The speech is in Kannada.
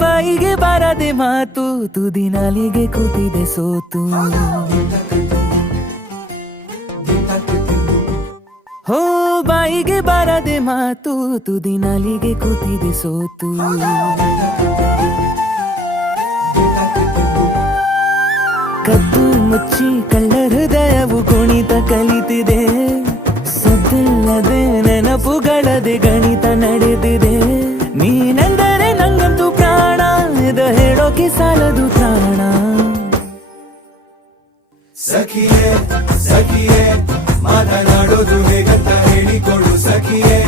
ಬಾಯಿಗೆ ಬಾರದೆ ಮಾತು ತುದಿ ನಾಲಿಗೆ ಕೂತಿದೆ ಸೋತು ಹೋ ಬಾಯಿಗೆ ಬಾರದೆ ಮಾತು ತುದಿ ನಾಲಿಗೆ ಕೂತಿದೆ ಸೋತು ಕದ್ದು ಮುಚ್ಚಿ ಕಳ್ಳ ಹೃದಯವು ಕುಣಿತ ಕಲಿತಿದೆ ಸದ್ದಿಲ್ಲದೆ ನೆನಪುಗಳದೆ ಗಣಿತ ನಡೆದಿದೆ ನೀನೆಂದರೆ ನಂಗಂತೂ ಪ್ರಾಣ ಇದು ಹೇಳೋಕೆ ಸಾಲದು ಪ್ರಾಣ ಸಖಿಯೇ ಸಖಿಯೇ ಮಾತನಾಡೋದು ಹೇಗಂತ ಹೇಳಿಕೊಡು ಸಖಿಯೇ